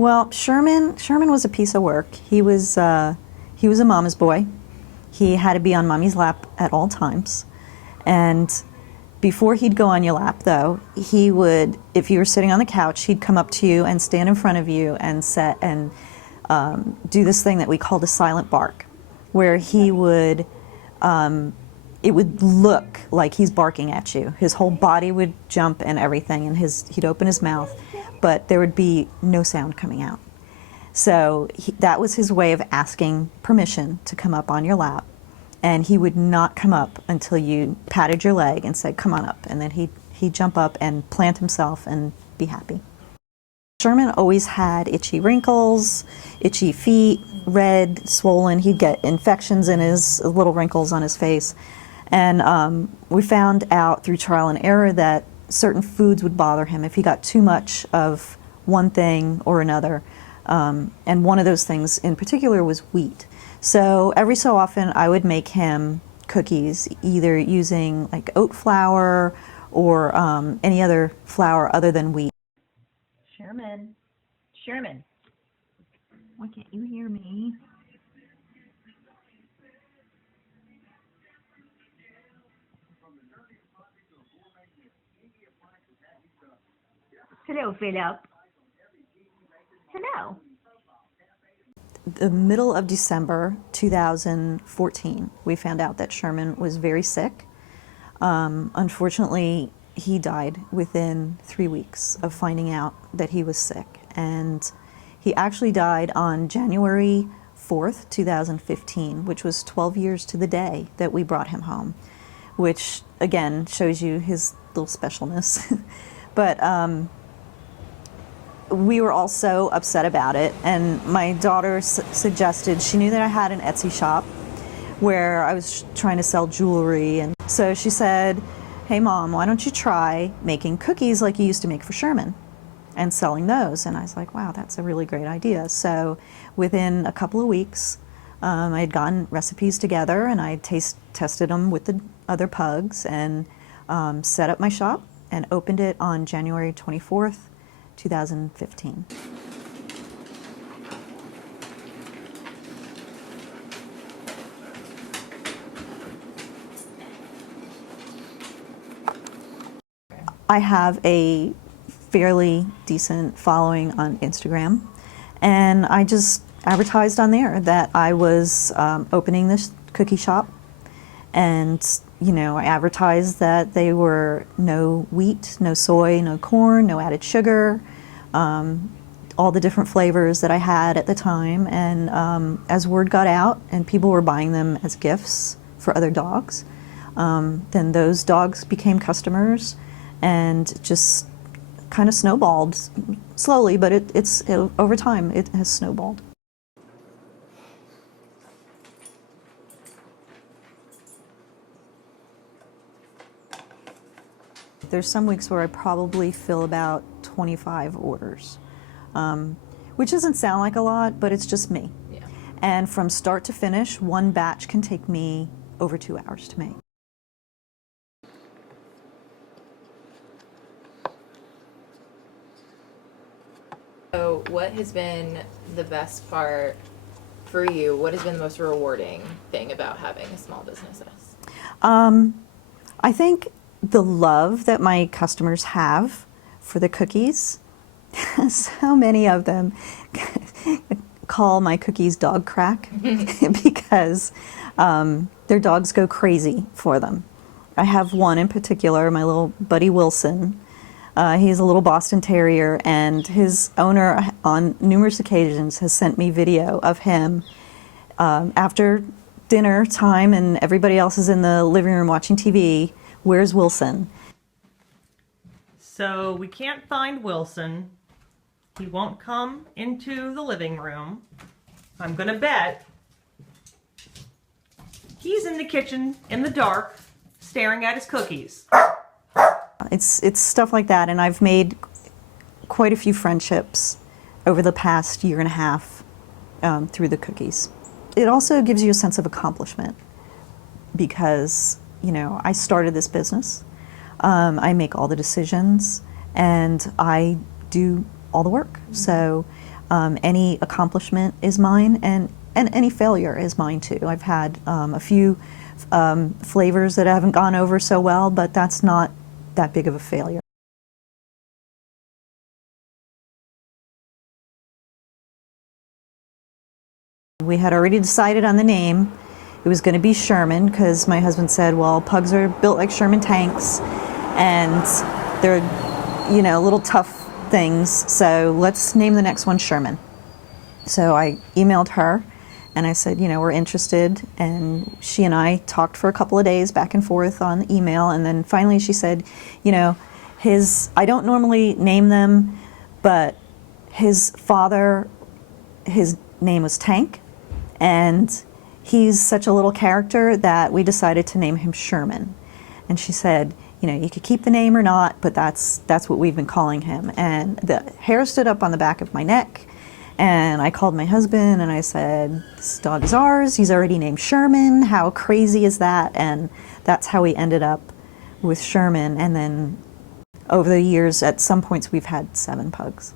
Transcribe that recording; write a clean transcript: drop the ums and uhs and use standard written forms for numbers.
Well, Sherman was a piece of work. He was a mama's boy. He had to be on mommy's lap at all times. And before he'd go on your lap, though, he would, if you were sitting on the couch, he'd come up to you and stand in front of you and do this thing that we called a silent bark, where he would, it would look like he's barking at you. His whole body would jump and everything, and he'd open his mouth, but there would be no sound coming out. So that was his way of asking permission to come up on your lap. And he would not come up until you patted your leg and said, come on up. And then he'd jump up and plant himself and be happy. Sherman always had itchy wrinkles, itchy feet, red, swollen. He'd get infections in his little wrinkles on his face. And we found out through trial and error that certain foods would bother him if he got too much of one thing or another. And one of those things in particular was wheat. So every so often I would make him cookies, either using like oat flour or any other flour other than wheat. Sherman, why can't you hear me? Hello, Philip. Hello. The middle of December 2014, we found out that Sherman was very sick. Unfortunately, he died within 3 weeks of finding out that he was sick. And he actually died on January 4th, 2015, which was 12 years to the day that we brought him home, which again shows you his little specialness. But we were all so upset about it, and my daughter suggested, she knew that I had an Etsy shop where I was trying to sell jewelry, and so she said, hey Mom, why don't you try making cookies like you used to make for Sherman and selling those? And I was like, wow, that's a really great idea. So within a couple of weeks, I had gotten recipes together, and I tested them with the other pugs, and set up my shop and opened it on January 24th, 2015. I have a fairly decent following on Instagram, and I just advertised on there that I was opening this cookie shop, and I advertised that they were no wheat, no soy, no corn, no added sugar, all the different flavors that I had at the time. And as word got out and people were buying them as gifts for other dogs, then those dogs became customers, and just kind of snowballed slowly, but over time it has snowballed. There's some weeks where I probably fill about 25 orders, which doesn't sound like a lot, but it's just me. Yeah. And from start to finish, one batch can take me over 2 hours to make. So what has been the best part for you? What has been the most rewarding thing about having a small business? I think the love that my customers have for the cookies. So many of them call my cookies dog crack because their dogs go crazy for them. I have one in particular, my little buddy Wilson. He's a little Boston Terrier, and his owner on numerous occasions has sent me video of him after dinner time and everybody else is in the living room watching TV. Where's Wilson? So we can't find Wilson. He won't come into the living room. I'm gonna bet he's in the kitchen in the dark staring at his cookies. It's stuff like that, and I've made quite a few friendships over the past year and a half through the cookies. It also gives you a sense of accomplishment because, I started this business. I make all the decisions, and I do all the work. So Any accomplishment is mine, and any failure is mine too. I've had a few flavors that haven't gone over so well, but that's not that big of a failure. We had already decided on the name. It was going to be Sherman because my husband said, well, pugs are built like Sherman tanks and they're, you know, little tough things, so let's name the next one Sherman. So I emailed her and I said, you know, we're interested, and she and I talked for a couple of days back and forth on email, and then finally she said, you know, I don't normally name them, but his father, his name was Tank, and he's such a little character that we decided to name him Sherman. And she said, you know, you could keep the name or not, but that's what we've been calling him. And the hair stood up on the back of my neck, and I called my husband and I said, this dog is ours, he's already named Sherman, how crazy is that? And that's how we ended up with Sherman. And then over the years, at some points, we've had 7 pugs.